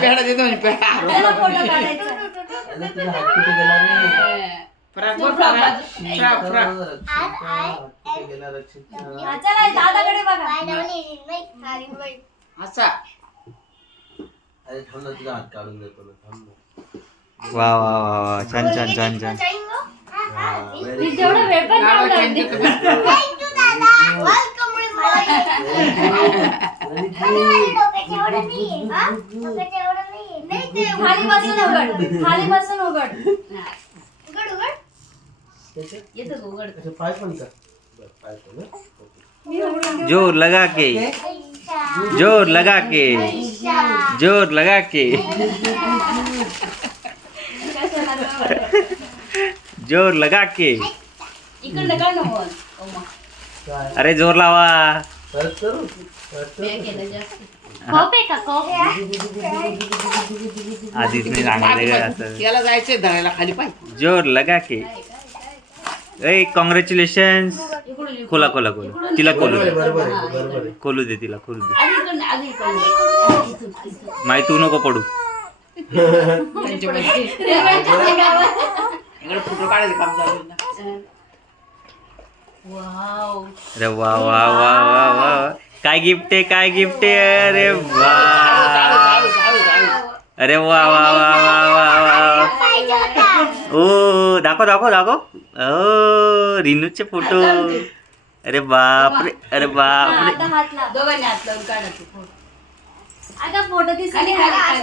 पेढा देतो म्हणे पेढा. त्याला फोटो काढायचा. अरे तुझा हात कुठे गेला रे? फ्रॉक बघ, फ्रॉक फ्रॉक. फ्रॉक रक्षिता, हात कुठे गेला रक्षिता हा, चला दादाकडे बघा. असा. अरे थांब ना तुझा हात काढून देतो ना थांब ना. वा वा वा वा छान छान छान छान. हा, very मी good. तेवढं वेळ पण गावाला लावला change होती. देतो. खाली बसून उघड. खाली बसून उघड. त्याचे- येतो उघड. त्याचे पाय पण का बरं, पाय पण? ओके. मी उघडून जोर लगा के. जोर लगा के. जोर लगा के? जोर लगा के? अरे जोर लावा. हे आधीच नाही सांगितलं का असं याला जायचंय धरायला खाली पाय जोर लगा के ए कॉंग्रॅच्युलेशन. खोला खोला खोला तिला खोलू बरोबर आहे दे खोलू दे तिला खोलू दे आधी इकडनं, आधी इकडनं. इथून, इथून. माही तू नको पडू फोटो काढायचं काम चालू अरे वा वा वा वा वा काय गिफ्ट आहे काय गिफ्ट आहे? अरे वा. अरे वा वा वा वा वा वा ओ दाखव दाखव दाखव. ओ रिनूचे फोटो. अरे बापरे अरे बापरे. दोघांनी हात लावून काढा तू. फोटो आता फोटो दिसली